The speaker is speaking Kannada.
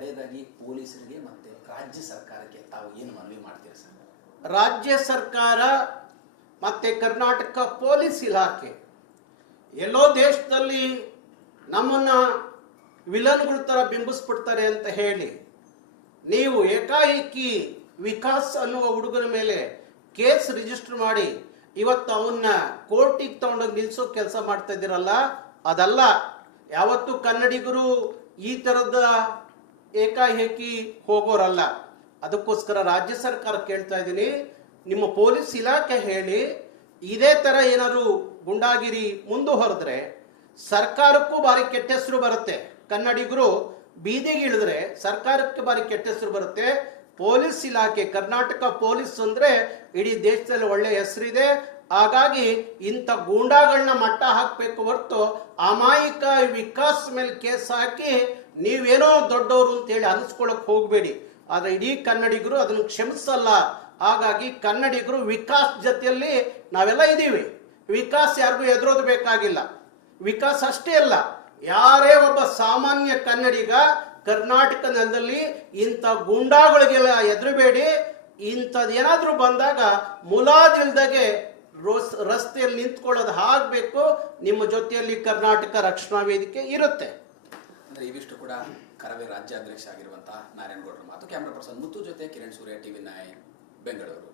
ಕಡೆಯದಾಗಿ ಪೊಲೀಸರಿಗೆ ಮತ್ತೆ ರಾಜ್ಯ ಸರ್ಕಾರಕ್ಕೆ ತಾವು ಏನು ಮನವಿ ಮಾಡ್ತೀರಾ ಸರ್? ರಾಜ್ಯ ಸರ್ಕಾರ ಮತ್ತೆ ಕರ್ನಾಟಕ ಪೊಲೀಸ್ ಇಲಾಖೆ ಎಲ್ಲೋ ದೇಶದಲ್ಲಿ ನಮ್ಮನ್ನ ವಿಲನ್ಗಳ ಥರ ಬಿಂಬಿಸ್ಬಿಡ್ತಾರೆ ಅಂತ ಹೇಳಿ ನೀವು ಏಕಾಏಕಿ ವಿಕಾಸ್ ಅನ್ನುವ ಹುಡುಗನ ಮೇಲೆ ಕೇಸ್ ರಿಜಿಸ್ಟರ್ ಮಾಡಿ ಇವತ್ತು ಅವನ್ನ ಕೋರ್ಟಿಗೆ ತಗೊಂಡೋಗಿ ನಿಲ್ಲಿಸೋ ಕೆಲಸ ಮಾಡ್ತಾ ಇದ್ದೀರಲ್ಲ, ಅದಲ್ಲ. ಯಾವತ್ತು ಕನ್ನಡಿಗರು ಈ ಥರದ ಏಕಾಏಕಿ ಹೋಗೋರಲ್ಲ. ಅದಕ್ಕೋಸ್ಕರ ರಾಜ್ಯ ಸರ್ಕಾರ ಕೇಳ್ತಾ ಇದ್ದೀನಿ, ನಿಮ್ಮ ಪೊಲೀಸ್ ಇಲಾಖೆ ಹೇಳಿ ಇದೇ ಥರ ಏನಾದ್ರು ಗುಂಡಾಗಿರಿ ಮುಂದುವರೆದ್ರೆ ಸರ್ಕಾರಕ್ಕೂ ಭಾರಿ ಕೆಟ್ಟ ಹೆಸರು ಬರುತ್ತೆ. ಕನ್ನಡಿಗರು ಬೀದಿಗೆ ಇಳಿದ್ರೆ ಸರ್ಕಾರಕ್ಕೆ ಭಾರಿ ಕೆಟ್ಟ ಹೆಸರು ಬರುತ್ತೆ. ಪೊಲೀಸ್ ಇಲಾಖೆ, ಕರ್ನಾಟಕ ಪೊಲೀಸ್ ಅಂದ್ರೆ ಇಡೀ ದೇಶದಲ್ಲಿ ಒಳ್ಳೆ ಹೆಸರಿದೆ. ಹಾಗಾಗಿ ಇಂಥ ಗೂಂಡಾಗಳನ್ನ ಮಟ್ಟ ಹಾಕಬೇಕು ಹೊರತು ಅಮಾಯಕ ವಿಕಾಸ್ ಮೇಲೆ ಕೇಸ್ ಹಾಕಿ ನೀವೇನೋ ದೊಡ್ಡವರು ಅಂತೇಳಿ ಅನಿಸ್ಕೊಳಕ್ ಹೋಗಬೇಡಿ. ಆದರೆ ಇಡೀ ಕನ್ನಡಿಗರು ಅದನ್ನು ಕ್ಷಮಿಸಲ್ಲ. ಹಾಗಾಗಿ ಕನ್ನಡಿಗರು ವಿಕಾಸ್ ಜೊತೆಯಲ್ಲಿ ನಾವೆಲ್ಲ ಇದ್ದೀವಿ. ವಿಕಾಸ್ ಯಾರಿಗೂ ಎದುರೋದು ಬೇಕಾಗಿಲ್ಲ. ವಿಕಾಸ್ ಅಷ್ಟೇ ಅಲ್ಲ, ಯಾರೇ ಒಬ್ಬ ಸಾಮಾನ್ಯ ಕನ್ನಡಿಗ ಕರ್ನಾಟಕ ನೆಲದಲ್ಲಿ ಇಂಥ ಗೂಂಡಾಗಳಿಗೆಲ್ಲ ಎದುರಬೇಡಿ. ಇಂಥದ್ದು ಏನಾದರೂ ಬಂದಾಗ ಮುಲಾಜಿಲ್ದಾಗೆ ರಸ್ತೆಯಲ್ಲಿ ನಿಂತ್ಕೊಳ್ಳೋದು ಆಗಬೇಕು. ನಿಮ್ಮ ಜೊತೆಯಲ್ಲಿ ಕರ್ನಾಟಕ ರಕ್ಷಣಾ ವೇದಿಕೆ ಇರುತ್ತೆ. ಅಂದ್ರೆ ಇವಿಷ್ಟು ಕೂಡ ಕರವೇ ರಾಜ್ಯಾಧ್ಯಕ್ಷ ಆಗಿರುವಂತಹ ನಾರಾಯಣಗೌಡರ ಮಾತು. ಕ್ಯಾಮ್ರಾ ಪರ್ಸನ್ ಮುತ್ತು ಜೊತೆ ಕಿರಣ್ ಸೂರ್ಯ, TV9 ಬೆಂಗಳೂರು.